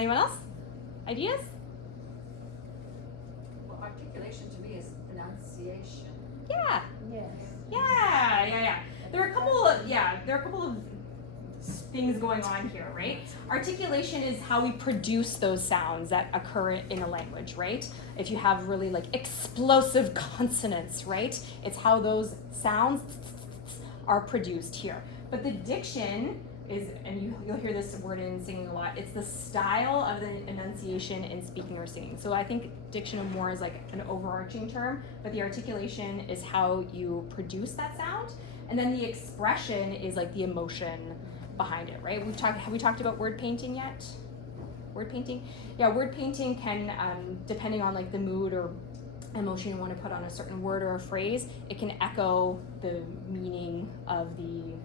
Anyone else? Ideas? Well, articulation to me is pronunciation. Yeah. Yes. Yeah. There are a couple of things going on here, right? Articulation is how we produce those sounds that occur in a language, right? If you have really like explosive consonants, right? It's how those sounds are produced here. But the diction is, and you'll hear this word in singing a lot, it's the style of the enunciation in speaking or singing. So I think diction more is like an overarching term, but the articulation is how you produce that sound. And then the expression is like the emotion behind it, right? Have we talked about word painting yet? Word painting? Yeah, word painting can, depending on like the mood or emotion you want to put on a certain word or a phrase, it can echo the meaning of the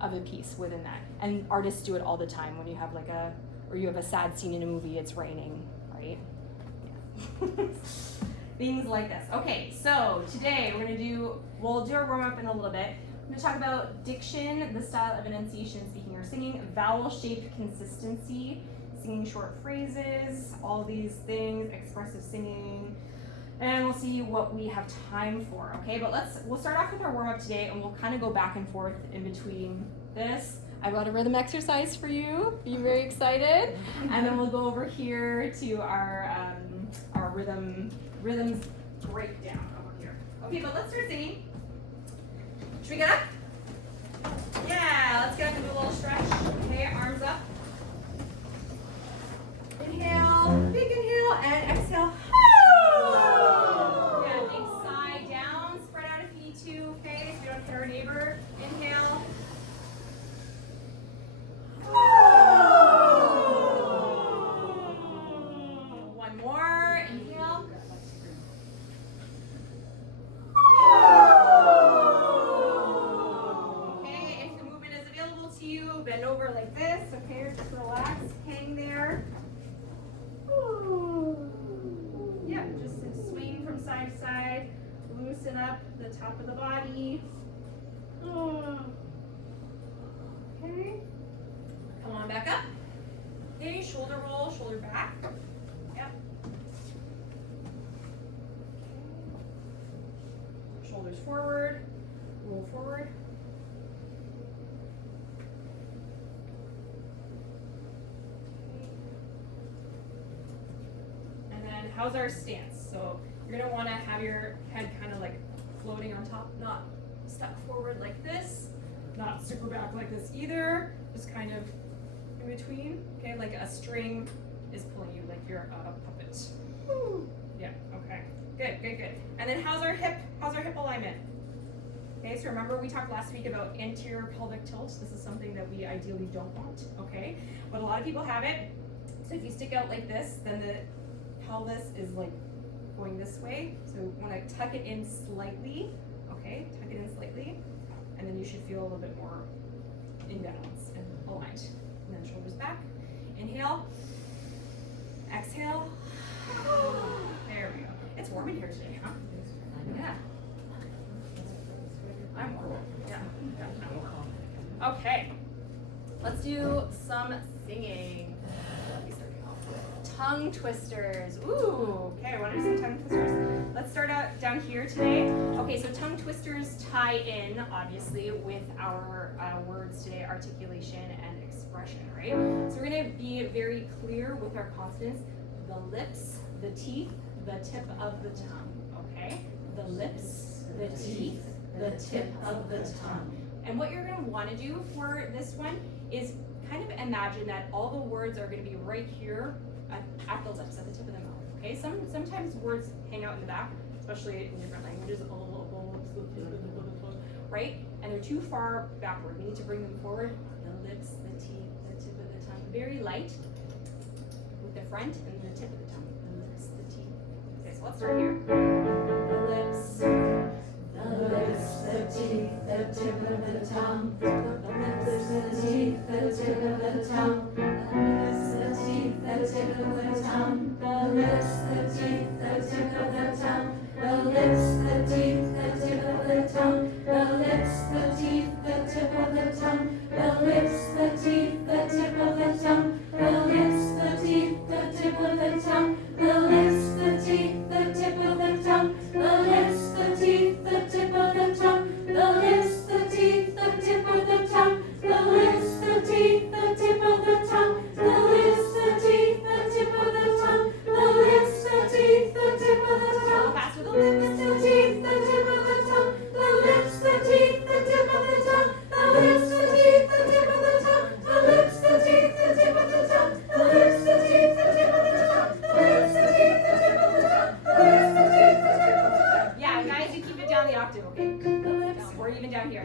of a piece within that. And artists do it all the time when you have you have a sad scene in a movie, it's raining, right? Yeah. Things like this. Okay, so today we'll do our warm-up in a little bit. I'm going to talk about diction, the style of enunciation, speaking or singing, vowel shape consistency, singing short phrases, all these things, expressive singing, and we'll see what we have time for, okay? But we'll start off with our warm-up today, and we'll kind of go back and forth in between this. I brought a rhythm exercise for you. Be very excited. And then we'll go over here to our rhythms breakdown over here. Okay, but let's start singing. Should we get up? Yeah, let's get up and do a little stretch. Okay, arms up. Inhale, big inhale, and exhale. Yeah, big sigh down. Spread out if you need to, okay? So you don't hit our neighbor. Inhale. One more. Inhale. Okay, if the movement is available to you, bend over like this, okay, or just relax, hang there. Yeah, just swing from side to side, loosen up the top of the body. Okay, come on back up. Okay, shoulder roll, shoulder back. Yep. Okay. Shoulders forward, roll forward. How's our stance? So you're gonna wanna have your head kind of like floating on top, not stuck forward like this, not super back like this either, just kind of in between, okay? Like a string is pulling you, like you're a puppet. Woo. Yeah, okay, good. And then how's our hip alignment? Okay, so remember we talked last week about anterior pelvic tilt. This is something that we ideally don't want, okay? But a lot of people have it. So if you stick out like this, then the pelvis is like going this way, so want to tuck it in slightly, okay? Tuck it in slightly, and then you should feel a little bit more in balance and aligned. And then shoulders back. Inhale, exhale. There we go. It's warm in here today, huh? Yeah. I'm warm. Yeah. Okay. Let's do some singing. Tongue twisters. Ooh, okay, I want to do some tongue twisters. Let's start out down here today. Okay, so tongue twisters tie in, obviously, with our words today, articulation and expression, right? So we're going to be very clear with our consonants. The lips, the teeth, the tip of the tongue, okay? The lips, the teeth, the tip of the tongue. And what you're going to want to do for this one is kind of imagine that all the words are going to be right here at the lips, at the tip of the mouth. Okay, sometimes words hang out in the back, especially in different languages, right? And they're too far backward. We need to bring them forward. The lips, the teeth, the tip of the tongue. Very light with the front and the tip of the tongue. The lips, the teeth. Okay, so let's start here. The lips, the teeth, the tip of the tongue. The lips, the teeth, the tip of the tongue. The teeth, the tip of the tongue. The lips, the teeth, the tip of the tongue. The lips, the teeth, the tip of the tongue. The lips, the teeth, the tip of the tongue. The lips, the teeth, the tip of the tongue. The octave, okay? The lips, or even down here.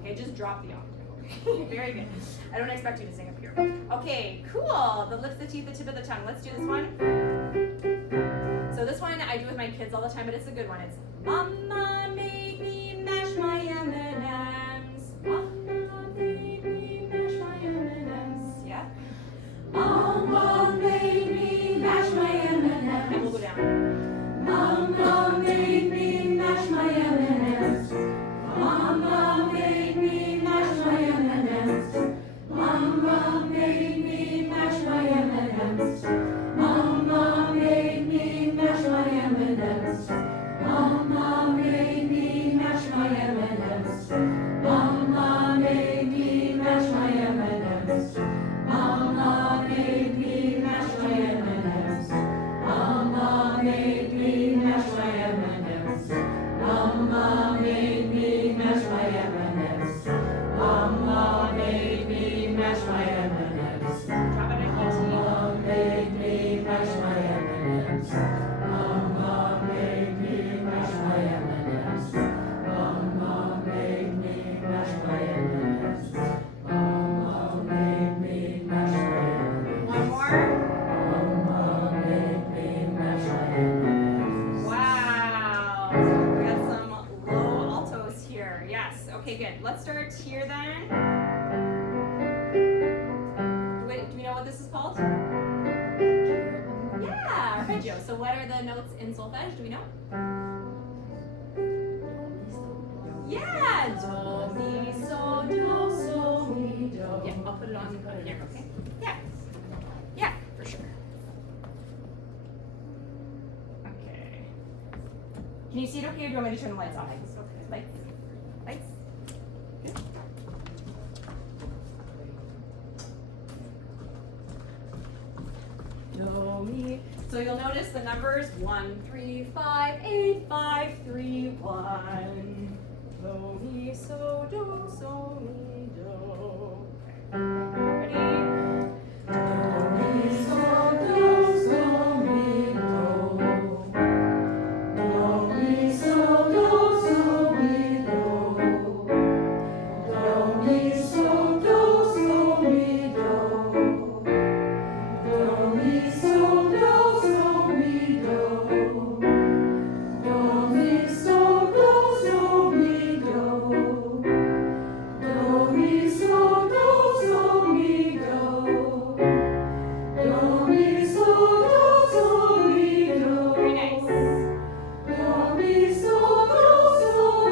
Okay, just drop the octave. Okay, very good. I don't expect you to sing up here. Okay, cool. The lips, the teeth, the tip of the tongue. Let's do this one. So this one I do with my kids all the time, but it's a good one. It's Mama made me mash my M&Ms. Mama made me mash my M&Ms. Yeah? Mama made me mash my M&Ms. And we'll go down. Mama made me mash my M&Ms. Mama made me mash my M&Ms. Mama made me mash my M&Ms. Mama made me mash my M&Ms. Mama made me mash my M&Ms. Mama made me mash my M&Ms. Mama made me mash my M&Ms. Mama made me mash my M&Ms. Mama made me mash my M&Ms. Mama made me mash my M&Ms. Drop it in key. Mama made me mash my M&Ms. Mama made me mash my M&Ms. Mama made me mash my M&Ms. Mama made me mash my M&Ms. One more. Mama made me mash my M&Ms. Wow. We got some low altos here. Yes. Okay, good. Let's start here then. Wait, do we know what this is called? Yeah, arpeggio. So what are the notes in solfege? Do we know? Yeah, do, mi, so, mi, do. Yeah, I'll put it on here, okay? Yeah. Yeah, for sure. Okay. Can you see it okay, or do you want me to turn the lights off? Lights? Lights? Do, mi. So you'll notice the numbers 1, 3, 5, 8, 5, 3, 1. Do, mi, so, mi, do. Okay. Ready? Do, mi, so, mi, do. Do, mi, so, mi, do. Do, mi, so, mi, do. Do, mi, so, mi, do. Do, mi, so, mi, do. Do, mi, so, mi, do. Do, mi, so, mi, do. Very nice. Do, mi, so,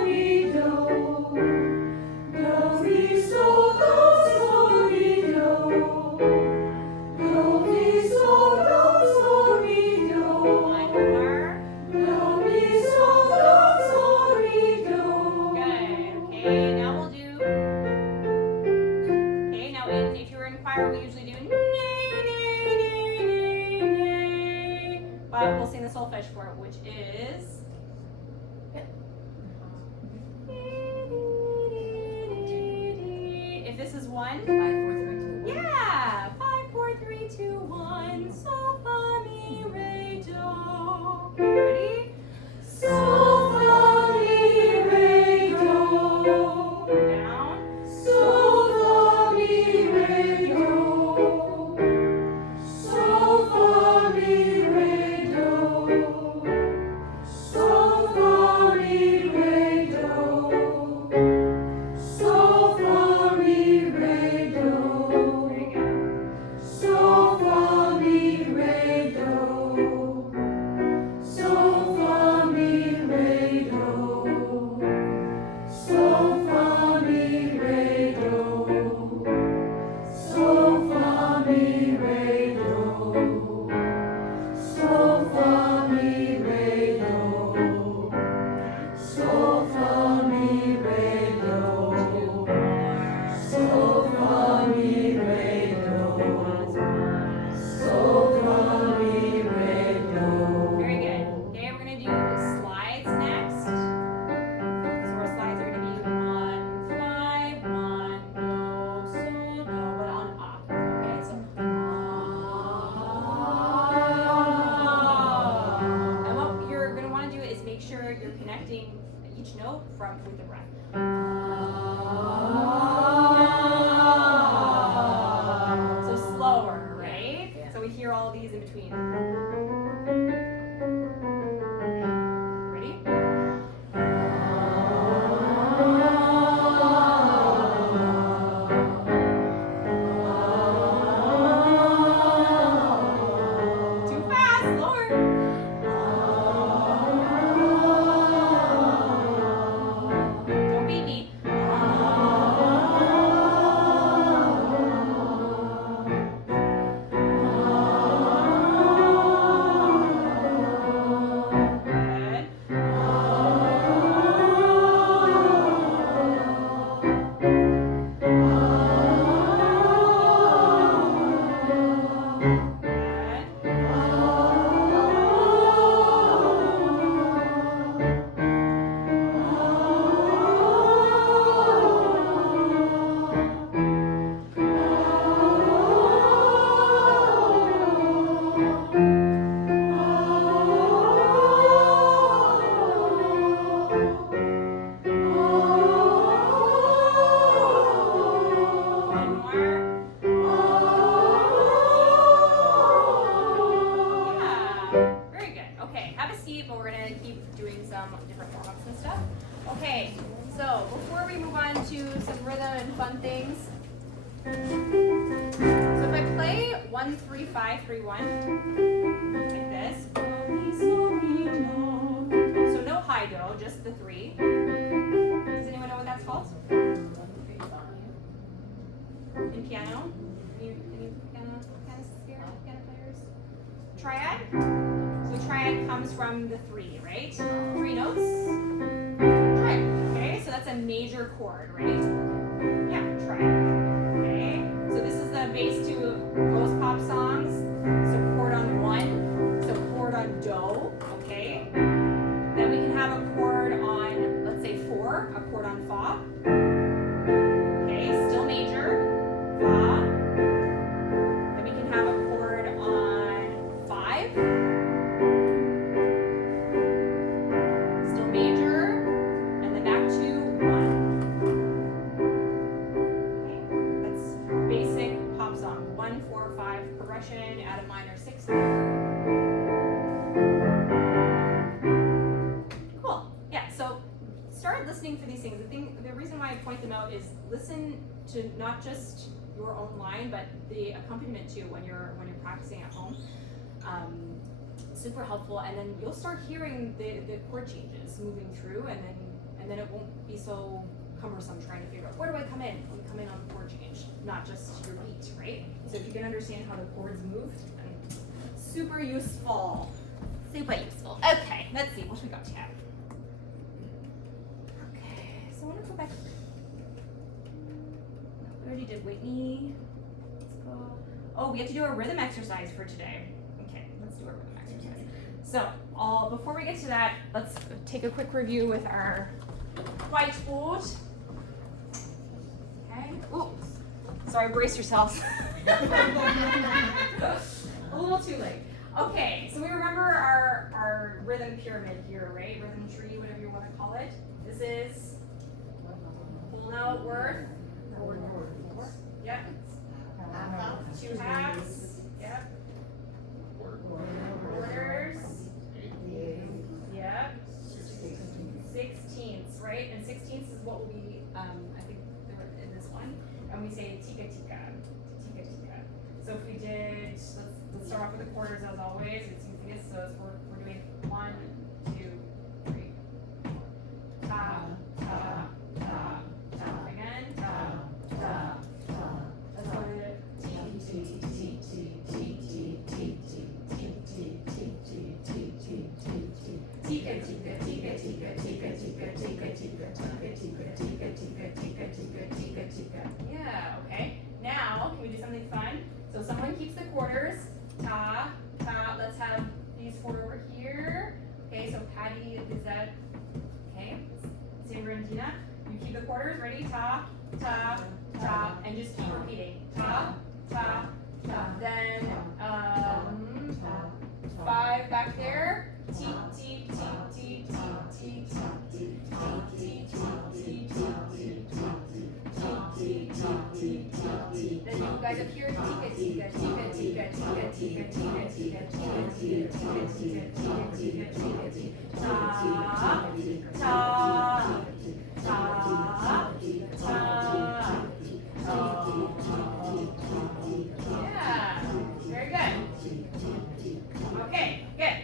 mi, do. Do, mi, so, mi, do. Do, mi, so, mi, do. One more. Do, mi, so, mi, do. Good. Okay, now we'll do. Okay, now if you were in choir, we usually do nay, nay, nay, nay, nay. But we'll sing the solfege for it, which is. If this is 1, 5, 4, 3, 2, 1. Yeah, 5, 4, 3, 2, 1. So, fa, mi, re, do. Okay, ready? So, fa, mi, re, do. Down. So, fa, mi, re, do. So, fa, mi, re, do. So, follow from with the breath. So slower, right? Yeah. So we hear all these in between. Ready? Too fast, slower. Don't beat me. Good. Good. One more. Yeah, very good. Okay, have a seat, but we're gonna keep doing some different warm-ups and stuff. Okay, so before we move on to some rhythm and fun things, so if I play 1 3 5 3 1 like this, so no high do, just the 3. Does anyone know what that's called? In piano? Any pianists here? Piano players? Triad? So triad comes from the 3, right? 3 notes. Triad. Okay, so that's a major chord, right? Yeah, triad. Okay, so this is the bass to most pop songs. So chord on 1, so chord on do, okay? Then we can have a chord on, let's say 4, a chord on fa. Okay, still major. Fa. Then we can have a chord on 5. Still major. And then back to 1. Okay, that's basic pop song. 1 4 5 progression, add a minor 6 there. Cool. Yeah, so start listening for these things. The reason why I point them out is listen to not just your own line, but the accompaniment too when you're practicing at home. Super helpful, and then you'll start hearing the chord changes moving through, and then it won't be so cumbersome trying to figure out where do I come in. You come in on the chord change, not just your beat, right? So if you can understand how the chords move, then super useful. Super useful. Okay, let's see what we got here. Okay, so I want to go back. We already did Whitney. Let's go. Oh, we have to do a rhythm exercise for today. Okay, let's do a rhythm exercise. So, before we get to that, let's take a quick review with our whiteboard. Okay. Ooh. Sorry, brace yourselves. A little too late. Okay, so we remember our rhythm pyramid here, right? Rhythm tree, whatever you want to call it. This is full note, worth. Yep. 2 halves. Yep. Quarters. Yep. 16ths, right? And 16ths is what will be, I think, in this one. And we say tika tika. Tika tika. So if we did, let's start off with the quarters as always. It's easiest. So we're doing 1, 2, 3, 4. Ta, ta, ta, ta. Again. Ta, ta, ta. Let's go to T, T, T, T, T, T, T, T, T, T, T, T, T, T, T. Tika tika tika tika tika tika tika tika tika tika tika tika tika tika tika. Yeah, okay. Now, can we do something fun? So someone keeps the quarters. Ta, ta. Let's have these 4 over here. Okay, so Patty, is that okay? Sandra and Tina, you keep the quarters. Ready? Ta, ta, ta, and just keep repeating. Ta, ta, ta. Then 5 back there. T, T, T, T, T, T, T, T, T, took your tika tika tika tika tika tika tika tika tika tika tika tika tika ta ta yeah, very good. Okay, good.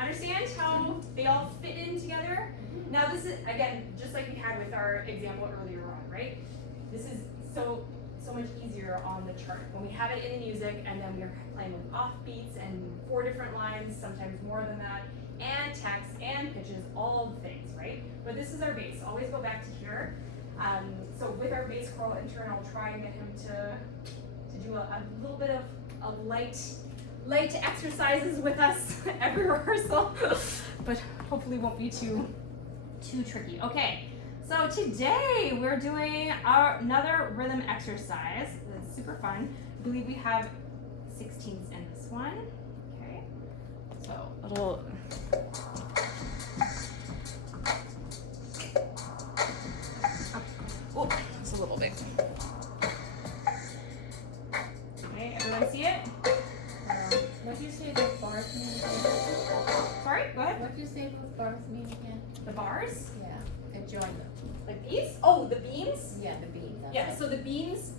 Understand how they all fit in together? Now this is, again, just like we had with our example earlier on, right? This is so much easier on the chart. When we have it in the music and then we're playing with offbeats and 4 different lines, sometimes more than that, and text and pitches, all the things, right? But this is our bass. Always go back to here. So with our bass choral intern, I'll try and get him to do a little bit of light exercises with us every rehearsal, but hopefully won't be too tricky. Okay, so today we're doing another rhythm exercise. It's super fun. I believe we have 16ths in this one. Okay, so a little. Oh, it's a little bit. Okay, everyone see it? What do you say those bars mean again? Sorry, go ahead. What do you say those bars mean again? The bars, Yeah, and join them. like these? Oh, the beams? Yeah, the beat. That's Yeah, it. so the beams,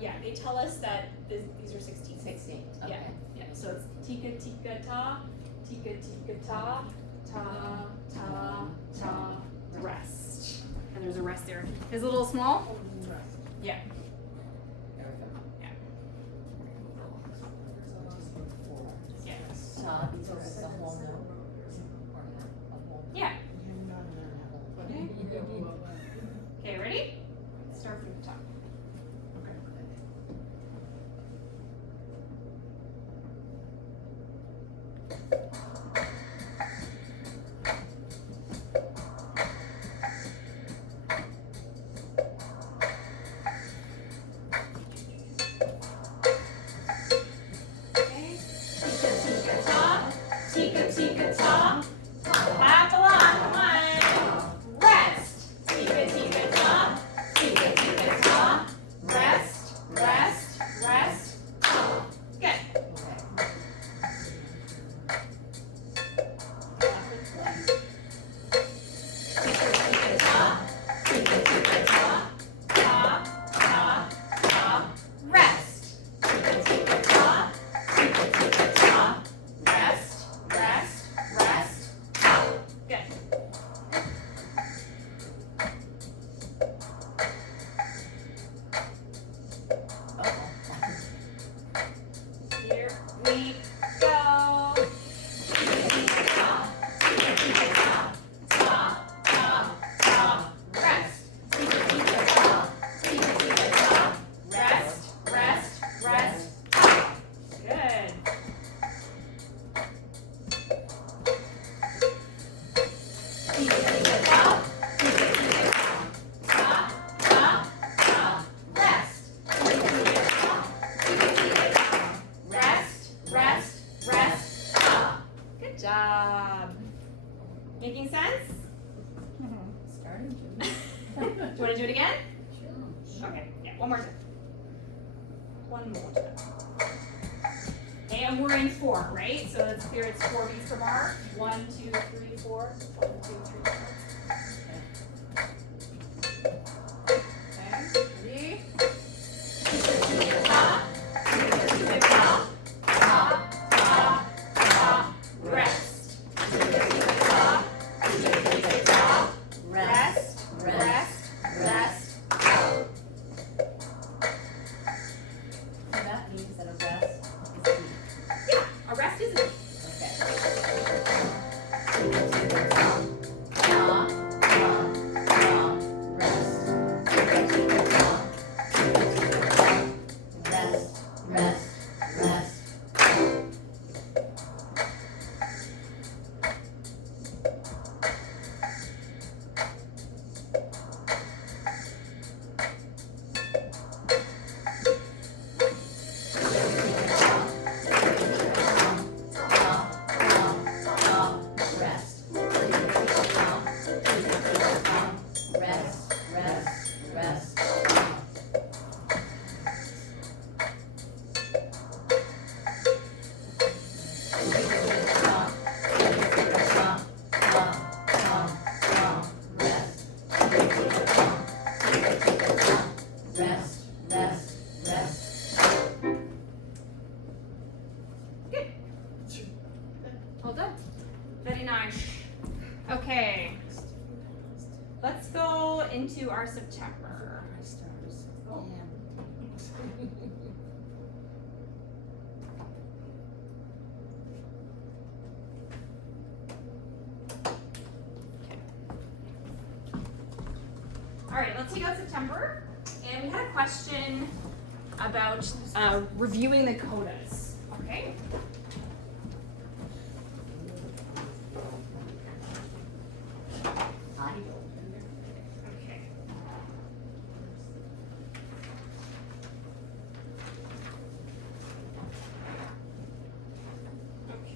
yeah, they tell us that these are 16. 16. Okay. Yeah, yeah. So it's tika tika ta, ta, ta, rest. And there's a rest there. Is it a little small? Yeah. There we go. Yeah. Yeah. Ta, these are the whole note. Or a whole. Yeah. Okay, ready? Start from the top. Okay. Tika tika ta. Clap along, come on. Rest. Tika tika ta. Tika tika ta. Rest, rest, rest. Good. Tika tika ta. Tika tika ta. Ta, ta, ta. Rest. Tika tika ta. Tika tika ta. Rest, rest, rest. Good. Here we go. Rest. Rest, rest, rest. Good. Rest, rest, rest. Good job. Making sense? Starting to. Do you want to do it again? Okay, yeah, one more time. One more time. Okay, and we're in 4, right? So it's clear it's 4 beats per bar. 1, 2, 3, 4. 1, 2, 3, 4. Okay, ready? Rest. Rest, rest, rest. So that means that a rest is a beat. Yeah, a rest is a beat. Okay. done. Very nice. Okay. Let's go into our September. All right, let's take out September. And we had a question about reviewing the codas. Okay. Okay.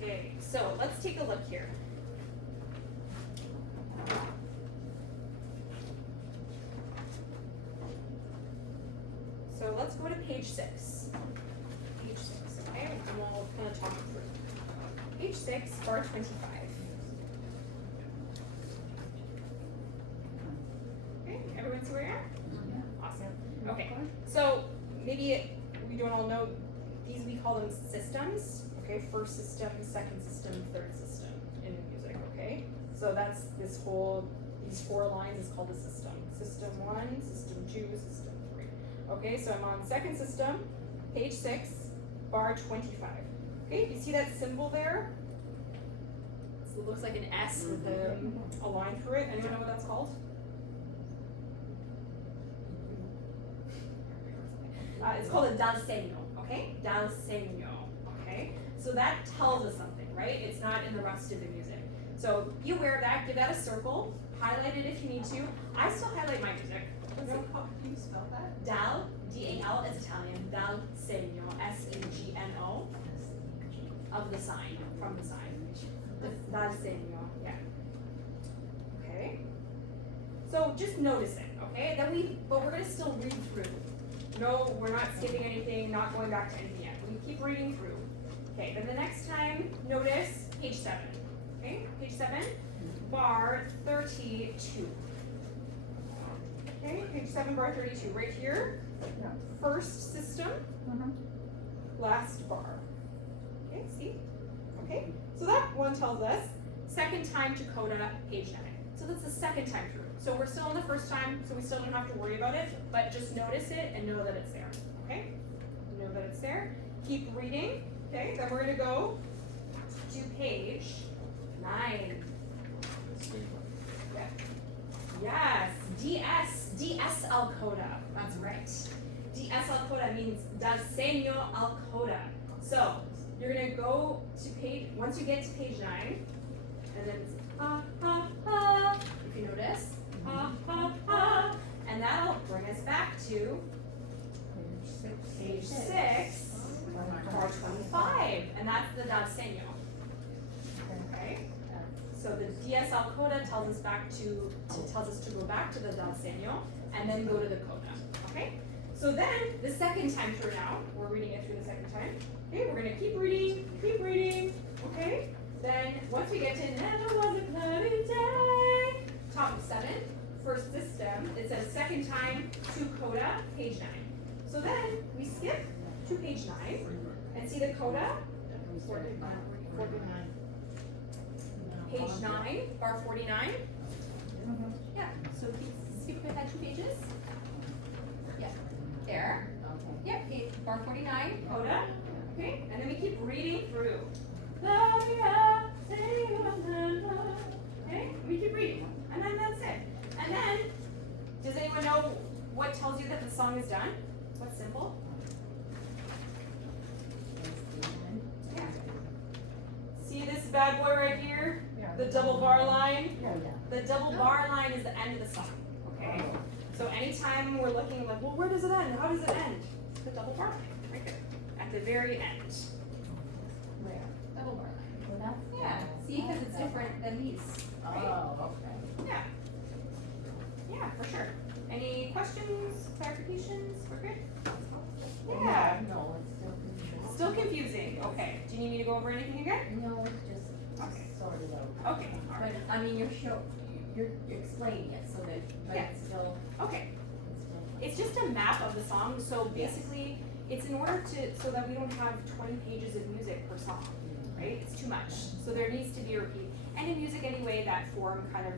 Okay, so let's take a look here. So let's go to page 6. Page 6, okay? And we'll kind of talk through. Page 6, bar 25. Okay, everyone see where you're at? Awesome. Okay, so maybe we don't all know, these we call them systems, okay? First system, second system, third system in music, okay? So that's this whole, these 4 lines is called a system. System 1, system 2, system 3. Okay, so I'm on second system, page 6, bar 25. Okay, you see that symbol there? So it looks like an S with a line through it. Anyone know what that's called? It's called a dal segno, okay? Dal segno, okay? So that tells us something, right? It's not in the rest of the music. So be aware of that, give that a circle, highlight it if you need to. I still highlight my music. Can you spell that? Dal, D-A-L, is Italian, dal segno, S-E-G-N-O, of the sign, from the sign. Dal segno, yeah. Okay. So just notice it, okay? But we're gonna still read through. No, we're not skipping anything, not going back to anything yet. We keep reading through. Okay, then the next time, notice page 7. Okay, page 7, bar 32. Okay, page 7, bar 32, right here. First system, last bar. Okay, see? Okay, so that one tells us second time to coda, page 9. So that's the second time through. So we're still on the first time, so we still don't have to worry about it, but just notice it and know that it's there. Okay? Know that it's there. Keep reading. Okay, then we're gonna go to page 9. Yeah. Yes, DS al coda. That's right. DS al coda means dal segno al coda. So you're gonna go to page, once you get to page 9, and then it's ha ha ha, if you notice, ha ha ha, and that'll bring us back to page 6, bar 25, and that's the dal segno. Okay? So the DS al coda tells us to go back to the dal segno, and then go to the coda. Okay? So then, the second time through now, we're reading it through the second time. Okay, we're gonna keep reading, okay? Then, once we get to Never Was a Cloudy Day, top of 7, first system, it says second time to coda, page 9. So then, we skip to page 9, and see the coda, 49. Page 9, bar 49. Yeah, so skip ahead 2 pages. Yeah, there. Yeah, page, bar 49, coda. Okay, and then we keep reading through. Okay, we keep reading, and then that's it. And then, does anyone know what tells you that the song is done? What symbol? Yeah. See this bad boy right here? The double bar line? The double bar line is the end of the song, okay? So anytime we're looking like, well, where does it end? How does it end? The double bar line, right there, at the very end. Where? Double bar line. Well, that's. Yeah, see, because it's different than these, right? Oh, okay. Yeah. Yeah, for sure. Any questions, clarifications? We're good? Yeah. No, it's still confusing. Still confusing, okay. Do you need me to go over anything again? No, it's just Okay. sorted out. Okay, all But, right. I mean, you're explaining it so that, but Yeah. it's still, Okay. it's still. It's just a map of the song, so basically, it's in order to, so that we don't have 20 pages of music per song, right? It's too much. So there needs to be a repeat. And in music anyway, that form kind of,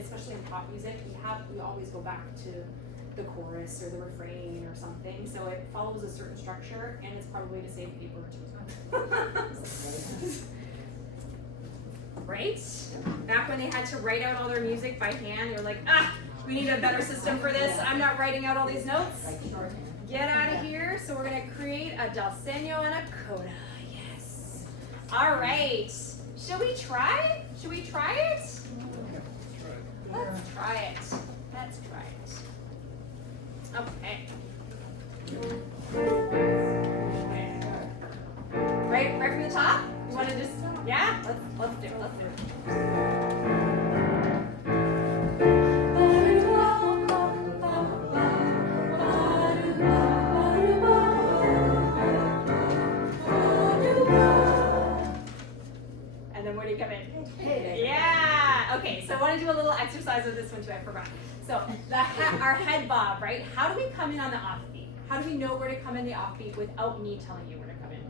especially in pop music, we always go back to the chorus or the refrain or something. So it follows a certain structure, and it's probably to save paper too. Right? Back when they had to write out all their music by hand, they were like, we need a better system for this. I'm not writing out all these notes. Like shorthand. Get out of here. So we're gonna create a Delsenio and a coda. Yes. All right. Should we try? Should we try it? Let's try it. Let's try it. Okay. Right from the top? You wanna just, yeah? Let's do it, let's do it. And then where do you come in? Yeah. Okay. So I want to do a little exercise with this one too. I forgot. So our head bob, right? How do we come in on the offbeat? How do we know where to come in the offbeat without me telling you where to come in?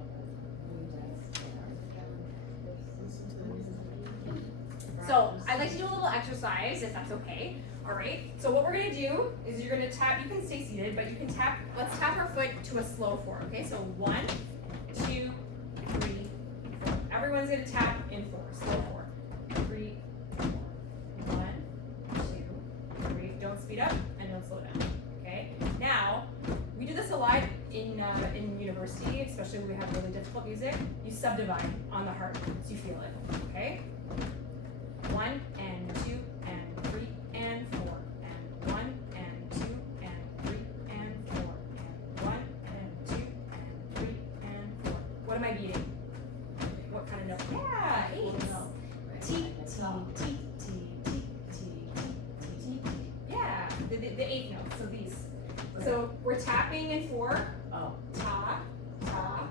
So I'd like to do a little exercise, if that's okay. All right. So what we're gonna do is you're gonna tap. You can stay seated, but you can tap. Let's tap our foot to a slow 4. Okay. So 1, 2, 3, 4. Everyone's gonna tap in 4. Slow 4. 3, 4. 1, 2, 3. Don't speed up and don't slow down. Okay. Now we do this a lot in university, especially when we have really difficult music. You subdivide on the heart so you feel it. Okay. 1 and 2 and 3 and 4 and 1 and 2 and 3 and 4 and 1 and 2 and 3 and 4. What am I beating? What kind of note? Yeah, 8. T, T, T, T, T, T, T, T. Yeah, the 8th note. So these. So we're tapping in 4. Oh. Ta, ta,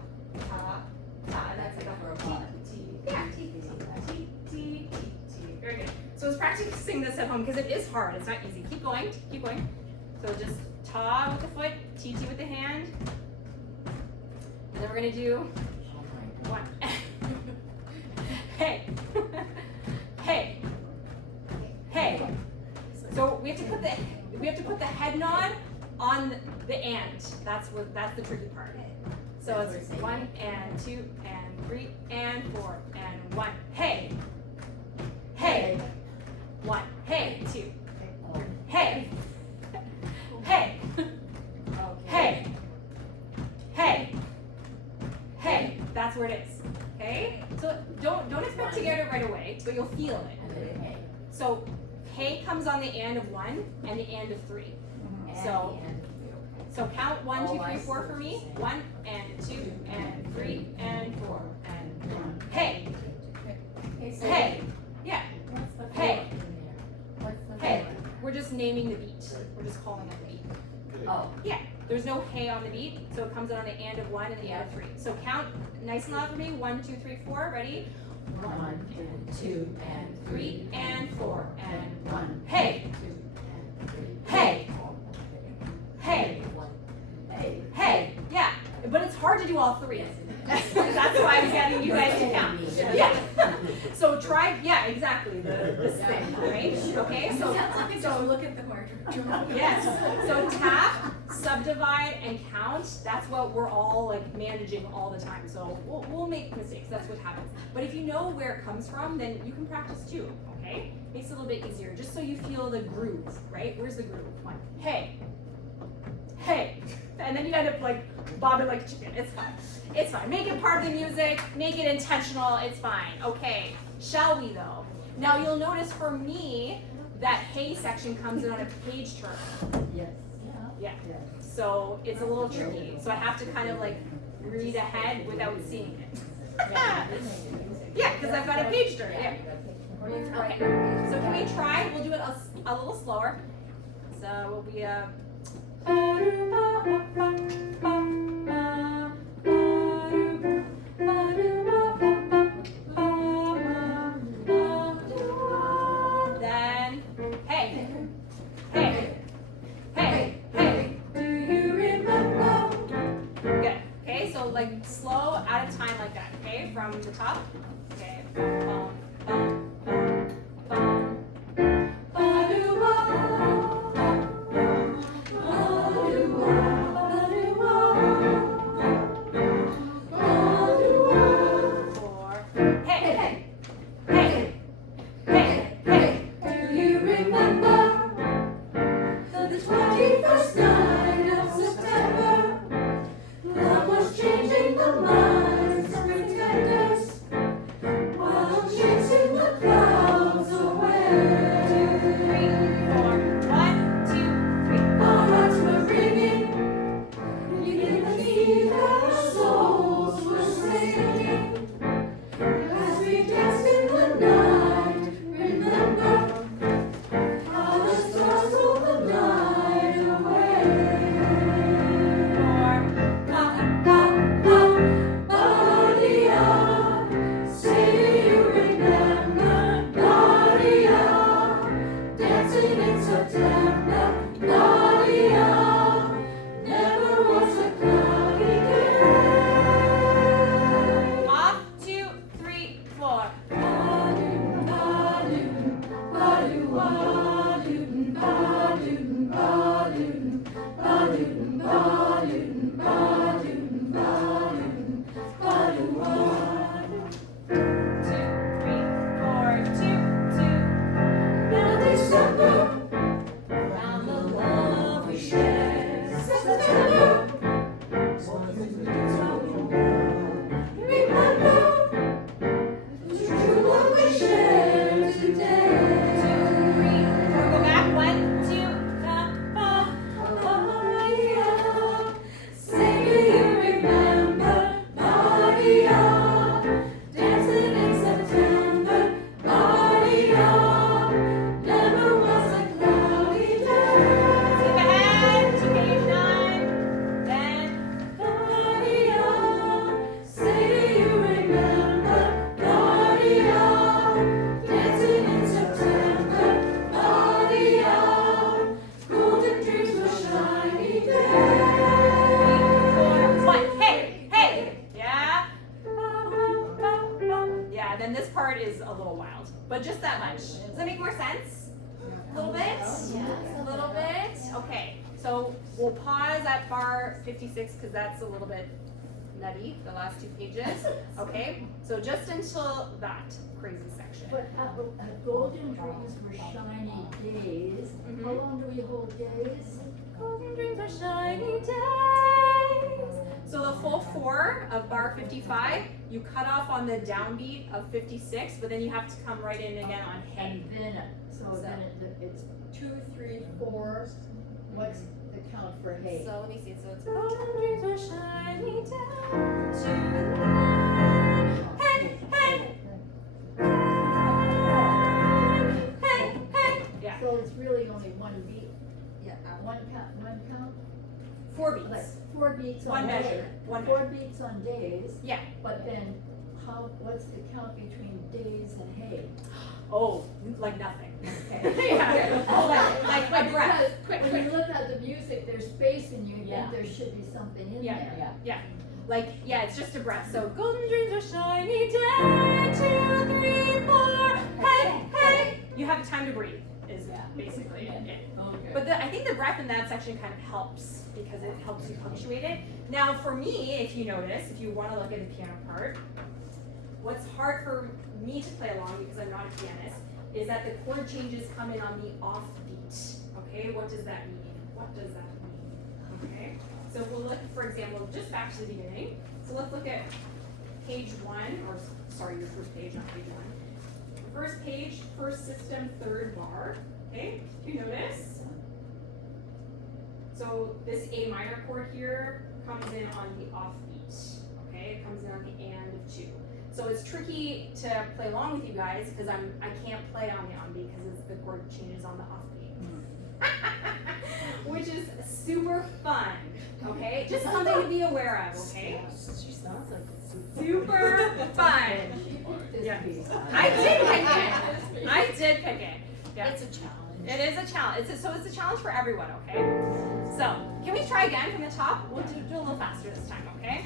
ta, ta. That's like For a a bar. T, T. Yeah, T, T, T, T, T, T. Very good. So I was practicing this at home because it is hard. It's not easy. Keep going. Keep going. So just ta with the foot, T, T with the hand. And then we're going to do 1. Hey. Hey. Hey. So we have to put the head nod on the and. That's the tricky part. So it's 1 and 2 and 3 and 4 and 1. Hey. Hey. 1. Hey. 2. Hey. Hey. Hey. Hey. Hey. That's where it is. Okay? So don't expect to get it right away, but you'll feel it. So hey comes on the and of 1 and the and of 3. So count 1, 2, 3, 4 for me. 1 and 2 and 3 and 4 and 1. Hey. Hey. Yeah. Hey. Hey. We're just naming the beat. We're just calling it the beat. Oh. Yeah. There's no hey on the beat, so it comes in on the and of 1 and the and of 3. So count nice and loud for me. 1, 2, 3, 4. Ready? 1 and 2 and 3 and 4 and 1. hey. Hey. Hey. Hey. Yeah. But it's hard to do all 3. That's why I'm getting you guys to count. Yeah. So try, yeah, exactly, this thing, right? Okay, so Look at the marker. yes. So tap, subdivide, and count. That's what we're all like managing all the time. So we'll make mistakes. That's what happens. But if you know where it comes from, then you can practice too. Okay? Makes it a little bit easier, just so you feel the groove, right? Where's the groove? 1. Hey. Hey. And then you end up like bobbing like a chicken. It's fine. It's fine. Make it part of the music. Make it intentional. It's fine. Okay. Shall we though? Now you'll notice for me that hey section comes in on a page turn. Yes. Yeah. So it's a little tricky. So I have to kind of like read ahead without seeing it. Yeah, because I've got a page turn. Yeah. Okay. So can we try? We'll do it a little slower. So we'll be then hey. Hey. Hey. Hey. Do you remember? Good. Okay, so like slow out of time like that. Okay, from from the top. Okay. Bum, bum, bum, bum. Ba-do-ba, ba-do-ba, ba-do-ba. 4. Hey, hey, hey, hey, hey. Do you remember the 21st night of September? Love was changing the minds of pretenders while chasing the clouds away. 3, 4. 1, 2, 3. Our hearts were ringing, you could feel our souls were singing as we danced in the night. Remember how the stars stole the night away. 4. Ba-ba-ba-ba-dia. Say, do you remember? Ba-dia. Dancing in September. Ba-dia. Never was a cloudy day. Off, 2, 3, 4. Two, three, four, 2, 2. Now December, round the love we share. September, remember the true love we share today. 2, 3, 4. Go back. 1, 2, Say, do you remember? Maria, dancing in September. Maria, never was a cloudy day. skip ahead to page 9. Then, Maria, say, do you remember? Maria, dancing in September. Maria, golden dreams were shiny days. 4, 1. Hey, hey. Yeah. Yeah, then this part is a little wild, but just that much. Does that make more sense? A little bit? A little bit? Okay, so we'll pause at bar 56 because that's a little bit nutty, the last 2 pages. Okay, so just until that crazy section. But golden dreams were shiny days. Mhm. How long do we hold days? Golden dreams are shiny days. So the full 4 of bar 55, you cut off on the downbeat of 56, but then you have to come right in again on hey. And then, it's 2, 3, 4. What's the count for hay? So let me see. So it's golden dreams were shiny down to the night. Hey, hey, hey, hey. Yeah, So it's really only one beat. Yeah, one count. 4 Like beats. 4 beats on One days. measure. One 4 beats on days. Yeah. But then, what's the count between days and hay? Oh, like nothing. Okay. Yeah. Oh, like a breath. Because when you look at the music, there's space and you Yeah. think there should be something in Yeah. there. Yeah. Like, yeah, it's just a breath. So, golden dreams are shiny day, 2, 3, 4, hey, hey. You have time to breathe, is Yeah. basically it. Okay. But I think the breath in that section kind of helps because it helps you punctuate it. Now, for me, if you notice, if you want to look at the piano part, what's hard for me to play along because I'm not a pianist is that the chord changes come in on the off beat. Okay, what does that mean? What does that mean? Okay, so if we'll look, for example, just back to the beginning. So let's look at page 1, or sorry, your first page, not page 1. First page, first system, 3rd bar. Okay, you notice? So this A minor chord here comes in on the off beat. Okay, it comes in on the and of 2. So it's tricky to play along with you guys because I can't play on the on beat because the chord changes on the off beat. Which is super fun. Okay, just something to be aware of. Okay, She sounds like it's super fun. She picked this Yeah. piece. I did pick it. I did pick it. Yeah. It's a challenge. It is a challenge. So it's a challenge for everyone, okay? So, can we try again from the top? We'll do a little faster this time, okay?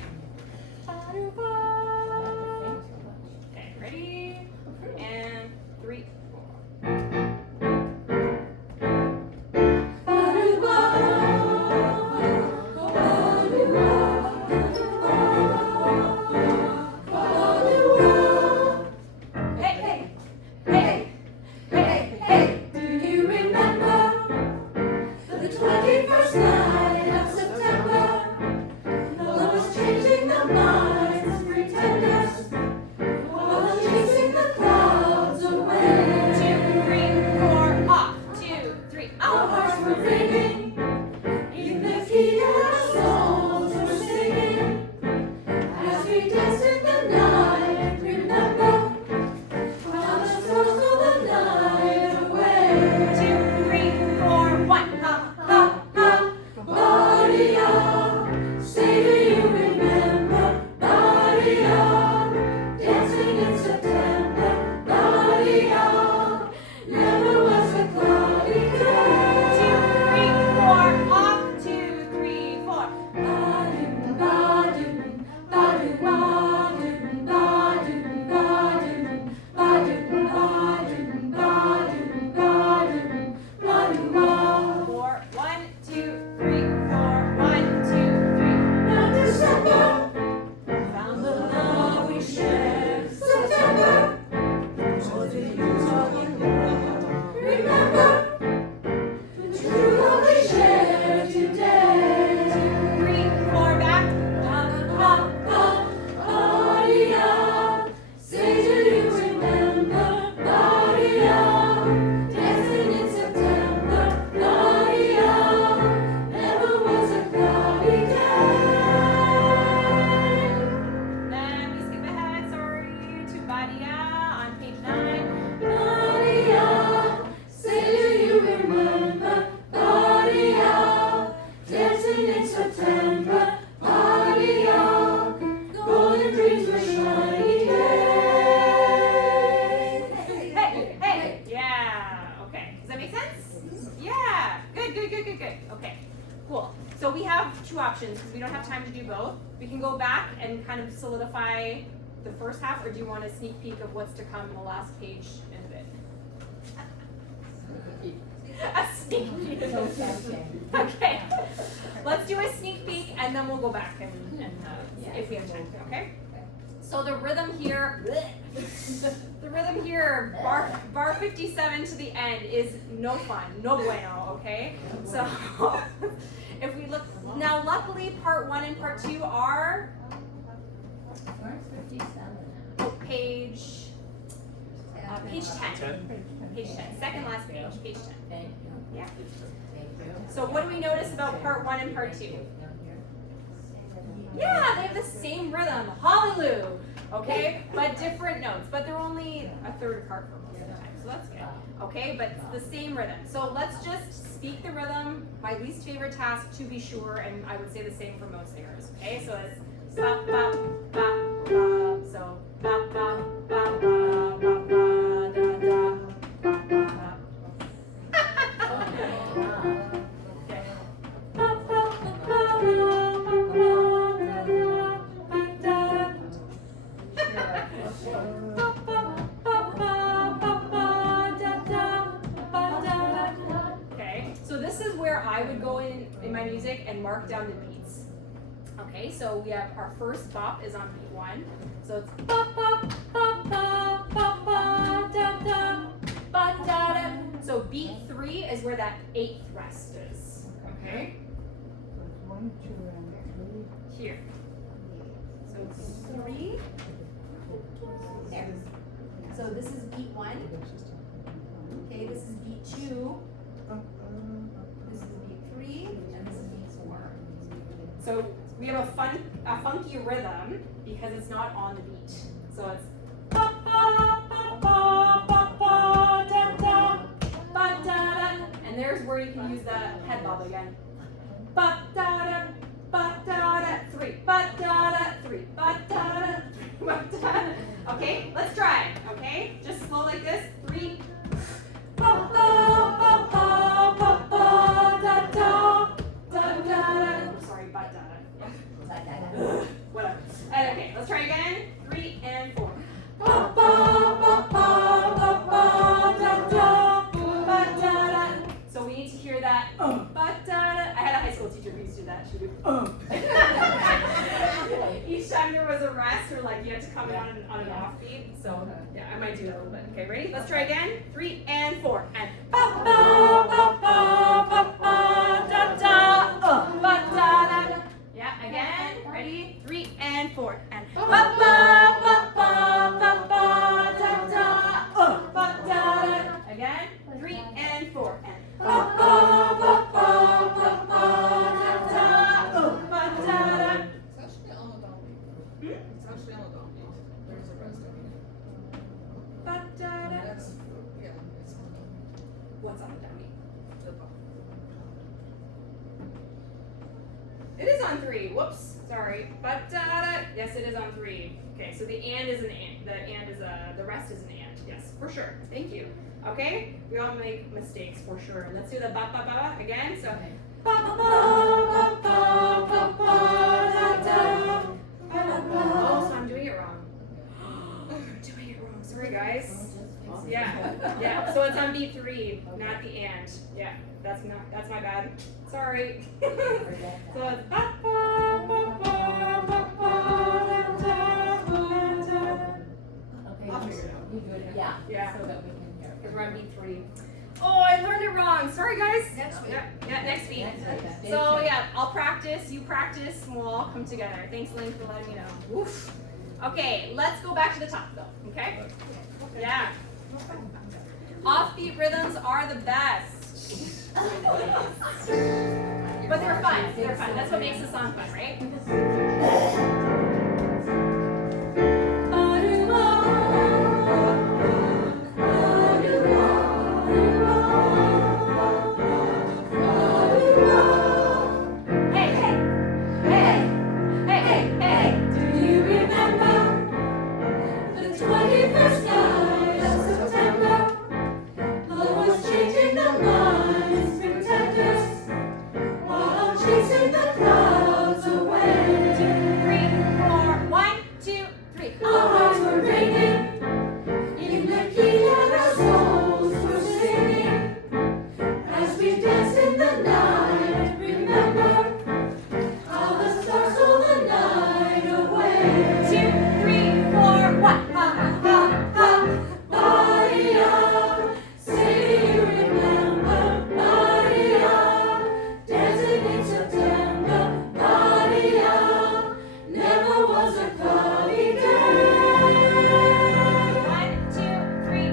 the talking about. Remember the true love we share today. 3, 4, back. Maria, say do you remember Maria, dancing in September, Maria, never was a cloudy day. Then we skip ahead, sorry, to Badia on page 9. Maria, say do you remember Maria, dancing in September, Maria, golden dreams were shiny days. Hey, hey, yeah, okay. Does that make sense? Yeah, good. Okay, cool. So we have two options because we don't have time to do both. We can go back and kind of solidify the first half, or do you want a sneak peek of what's to come in the last page in a bit? A sneak peek. Okay, let's do a sneak peek and then we'll go back and if we have time, okay? So the rhythm here, bar 57 to the end is no fun, no bueno, okay? So if we look, now luckily part 1 and part 2 are Where's 57? page 10. Page 10, second last page, page 10. Thank you. Yeah. Thank you. So what do we notice about part 1 and part 2? Yeah, they have the same rhythm, hallelujah, okay? But different notes, but they're only a third apart for most of the time, so that's good. Okay, but it's the same rhythm. So let's just speak the rhythm, my least favorite task to be sure, and I would say the same for most singers, okay? So it's ba ba ba ba, so ba ba ba ba ba ba da da ba ba ba. Okay. Ba ba ba ba ba ba da da ba da. Okay, so this is where I would go in my music and mark down the beats. Okay, so we have our first bop is on beat 1. So it's bop bop bop bop bop ba da da ba da da. So beat 3 is where that 8th rest is. Okay? Here. So it's 3. There. So this is beat 1. Okay, this is beat 2. This is beat 3, and this is beat 4. So we have a funky rhythm because it's not on the beat. So it's ba ba ba ba ba ba da da ba da da, and there's where you can use the head bob again. Ba da da ba da da 3 ba da da 3 ba da da 3 ba da da. Okay, let's try. Okay, just slow like this. 3 ba ba ba ba ba ba da da da da da. Sorry, ba da da. Whatever. Okay, let's try again. 3 and 4. Ba ba ba ba ba ba da da ba da da. So we need to hear that. Ba da da. I had a high school teacher who used to do that. She would. Each time there was a rest or like you had to come in on an offbeat. So yeah, I might do that a little bit. Okay, ready? Let's try again. 3 and 4 and ba ba ba ba ba ba da da ba da da. Yeah, again. Ready? 3 and 4 and ba ba ba ba ba ba da da ba da da. Again. 3 and 4 and ba ba ba ba ba ba da da ba da da. It's actually on a downbeat. There's a rest of it. Ba da da. That's, yeah, it's on What's on the downbeat? the bottom. It is on 3. Whoops. Sorry. Ba da da. Yes, it is on 3. Okay, so the and is an and. The and is the rest is an and. Yes, for sure. Thank you. Okay? We all make mistakes for sure. Let's do the ba ba ba again. So ba ba ba ba ba ba ba da da. Oh, so I'm doing it wrong. I'm doing it wrong. Sorry, guys. Yeah. So it's on beat 3, not the and. Yeah, that's my bad. Sorry. So it's ba ba ba ba ba ba da da ba da. Okay, I'll figure it out. you do it. Yeah. Yeah. So that we can hear. Because we're on beat 3. Oh, I learned it wrong. Sorry, guys. Next week. Yeah, next week. Next week. So yeah, I'll practice, you practice, and we'll all come together. Thanks, Lynn, for letting me know. Woof. Okay, let's go back to the top though, okay? Yeah. Offbeat rhythms are the best. But they're fun, they're fun. That's what makes the song fun, right? Hey, hey, hey, hey, hey, hey. Do you remember the 21st night of September? Love was changing the minds, pretenders, while chasing the clouds away. 3, 4, 1, 2, 3. Our hearts were raining in the key and our souls were singing as we danced in the night. Remember how the stars stole the night away. 2, 3, 4, 1. Ha, ha, ha. Maria, say you remember Maria, dancing in September. Maria, never was a cloudy day. 1, 2, 3.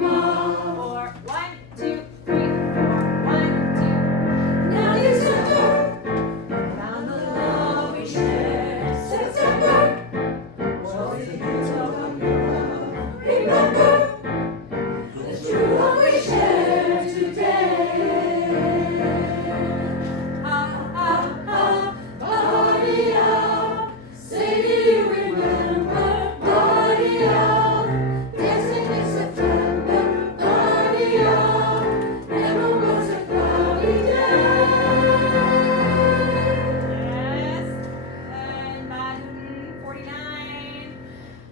Four, 1, 2, 3, 4, 1, 2. Now December found the love we shared. September was the year of love. Remember the true love we shared today. Ha, ha, ha. Maria, say do you remember Maria, dancing in September? Maria, never was a cloudy day. Yes. And button 49.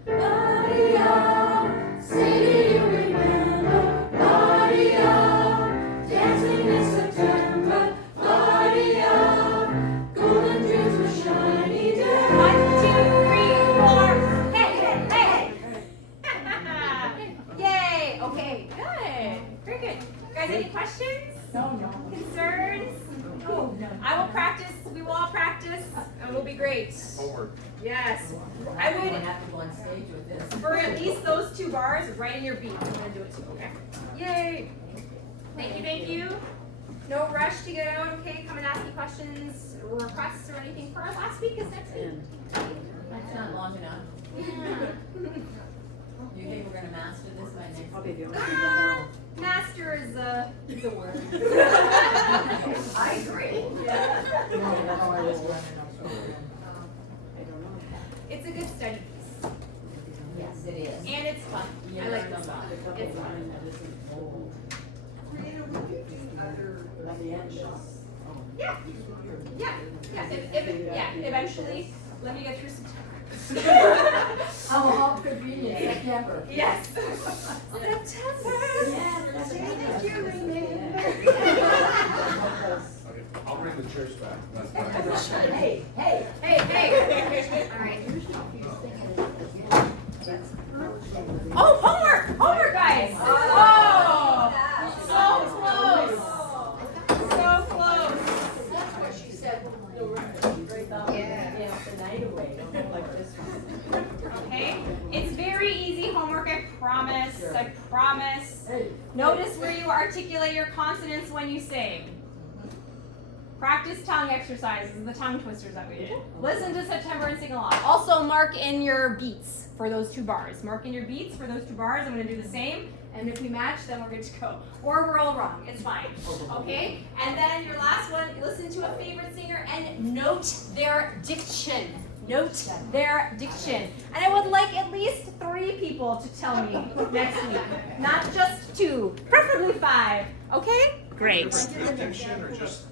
Maria, say do you remember Maria, dancing in September? Maria, golden dreams were shiny days. 1, 2, 3, 4. Hey, hey, hey. Yay. Okay, good. Very good. Guys, any questions? No. Concerns? I will practice, we will all practice, and we'll be great. Homework. Yes. I would, have to go on stage with this. for at least those 2 bars, write in your beats. I'm gonna do it too, okay? Yay. Thank you. No rush to get out, okay? Come and ask me questions, requests, or anything for our last week is next week. That's not long enough. You think we're gonna master this by next week? I'll be the only one Master is It's a word. I agree. It's a good study piece. Yes, it is. And it's fun. I like this one. It's fun. Creative, would you do other? Yeah. Yeah, eventually. Let me get through some time. How convenient, September. Yes. September. Yes, Thank you, Okay, I'll bring the chairs back. That's fine. Hey. Hey. All right. Oh, homework, guys. Oh, so close. So close. That's what she said. Yeah. The night away, don't go like this one. Okay, it's very easy homework, I promise, I promise. Notice where you articulate your consonants when you sing. Practice tongue exercises, the tongue twisters that we did. Listen to September and sing along. Also mark in your beats for those 2 bars. Mark in your beats for those 2 bars. I'm gonna do the same. And if we match, then we're good to go. Or we're all wrong, it's fine. Okay? And then your last one, listen to a favorite singer and note their diction. Note their diction. And I would like at least 3 people to tell me next week. Not just 2, preferably 5. Okay? Great. Diction or just